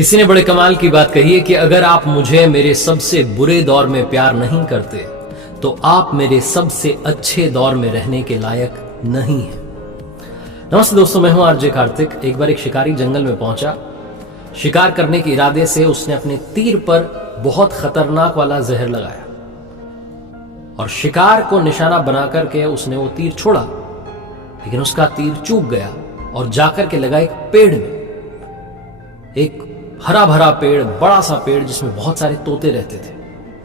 किसी ने बड़े कमाल की बात कही है कि अगर आप मुझे मेरे सबसे बुरे दौर में प्यार नहीं करते तो आप मेरे सबसे अच्छे दौर में रहने के लायक नहीं हैं। नमस्ते दोस्तों, मैं हूं आरजे कार्तिक। एक बार एक शिकारी जंगल में पहुंचा। शिकार करने के इरादे से उसने अपने तीर पर बहुत खतरनाक वाला जहर लगाया और शिकार को निशाना बना करके उसने वो तीर छोड़ा, लेकिन उसका तीर चूक गया और जाकर के लगा एक पेड़ में। एक हरा भरा पेड़, बड़ा सा पेड़ जिसमें बहुत सारे तोते रहते थे।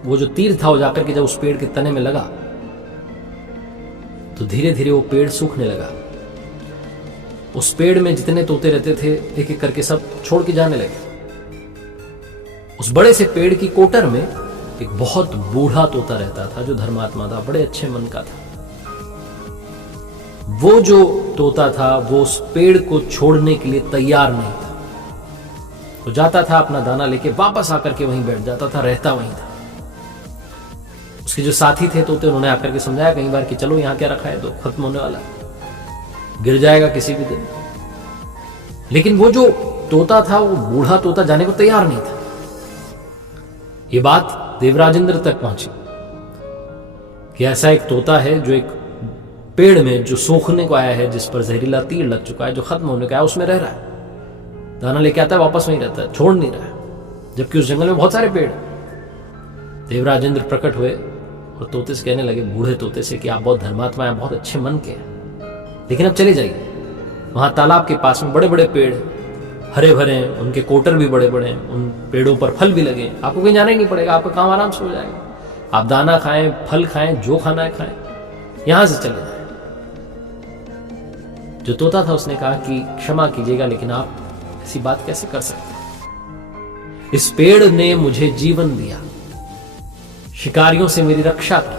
वो जो तीर था वो जाकर के जब उस पेड़ के तने में लगा तो धीरे धीरे वो पेड़ सूखने लगा। उस पेड़ में जितने तोते रहते थे एक एक करके सब छोड़ के जाने लगे। उस बड़े से पेड़ की कोटर में एक बहुत बूढ़ा तोता रहता था जो धर्मात्मा था, बड़े अच्छे मन का था। वो जो तोता था वो उस पेड़ को छोड़ने के लिए तैयार नहीं था। वो जाता था अपना दाना लेके, वापस आकर के वहीं बैठ जाता था, रहता वहीं था। उसके जो साथी थे तोते, उन्होंने आकर के समझाया कई बार कि चलो यहाँ क्या रखा है, तो खत्म होने वाला है, गिर जाएगा किसी भी दिन। लेकिन वो जो तोता था, वो बूढ़ा तोता जाने को तैयार नहीं था। ये बात देवराजेंद्र तक पहुंची कि ऐसा एक तोता है जो एक पेड़ में जो सूखने को आया है, जिस पर जहरीला तीर लग चुका है, जो खत्म होने का है, उसमें रह रहा है। दाना लेके आता है, वापस वहीं रहता है, छोड़ नहीं रहा है, जबकि उस जंगल में बहुत सारे पेड़। देवराजेंद्र प्रकट हुए और तोते से कहने लगे, बूढ़े तोते से, कि आप बहुत धर्मात्मा हैं, बहुत अच्छे मन के हैं, लेकिन अब चले जाइए। वहां तालाब के पास में बड़े बड़े पेड़ हरे भरे हैं, उनके कोटर भी बड़े बड़े हैं, उन पेड़ों पर फल भी लगे। आपको कहीं जाना ही नहीं पड़ेगा, आपका काम आराम से हो जाएगा। आप दाना खाएं, फल खाएं, जो खाना है खाएं, यहां से चले जाएं। जो तोता था उसने कहा कि क्षमा कीजिएगा, लेकिन आप ऐसी बात कैसे कर सकते? इस पेड़ ने मुझे जीवन दिया, शिकारियों से मेरी रक्षा की,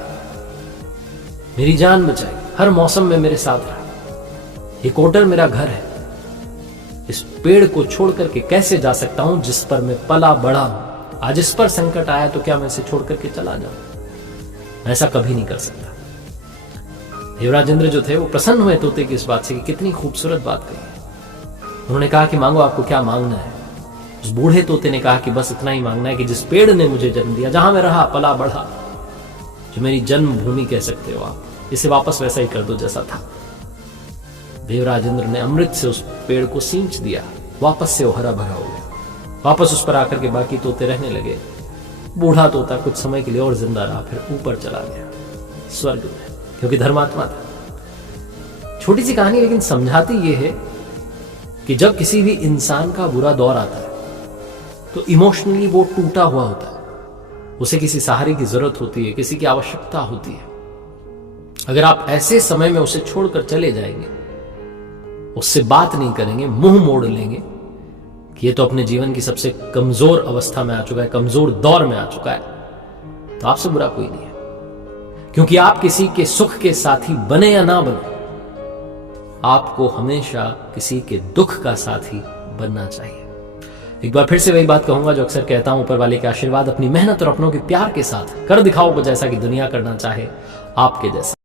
मेरी जान बचाई, हर मौसम में मेरे साथ रहा। ये कोटर मेरा घर है। इस पेड़ को छोड़ करके कैसे जा सकता हूं जिस पर मैं पला बड़ा हूं? आज इस पर संकट आया तो क्या मैं इसे छोड़ करके चला जाऊं? ऐसा कभी नहीं कर सकता। देवराजेंद्र जो थे वो प्रसन्न हुए तोते की इस बात से कि कितनी खूबसूरत बात कही। उन्होंने कहा कि मांगो, आपको क्या मांगना है? उस बूढ़े तोते ने कहा कि बस इतना ही मांगना है कि जिस पेड़ ने मुझे जन्म दिया, जहां मैं रहा, पला बढ़ा, जो मेरी जन्मभूमि कह सकते हो आप, इसे वापस वैसा ही कर दो जैसा था। देवराजेंद्र ने अमृत से उस पेड़ को सींच दिया, वापस से वो हरा भरा हो गया। वापस उस पर आकर के बाकी तोते रहने लगे। बूढ़ा तोता कुछ समय के लिए और जिंदा रहा, फिर ऊपर चला गया स्वर्ग में, क्योंकि धर्मात्मा था। छोटी सी कहानी, लेकिन समझाती ये है कि जब किसी भी इंसान का बुरा दौर आता है तो इमोशनली वो टूटा हुआ होता है, उसे किसी सहारे की जरूरत होती है, किसी की आवश्यकता होती है। अगर आप ऐसे समय में उसे छोड़कर चले जाएंगे, उससे बात नहीं करेंगे, मुंह मोड़ लेंगे कि ये तो अपने जीवन की सबसे कमजोर अवस्था में आ चुका है, कमजोर दौर में आ चुका है, तो आपसे बुरा कोई नहीं है। क्योंकि आप किसी के सुख के साथी बने या ना बने, आपको हमेशा किसी के दुख का साथी बनना चाहिए। एक बार फिर से वही बात कहूंगा जो अक्सर कहता हूं, ऊपर वाले के आशीर्वाद, अपनी मेहनत और अपनों के प्यार के साथ कर दिखाओ कुछ ऐसा कि दुनिया करना चाहे आपके जैसा।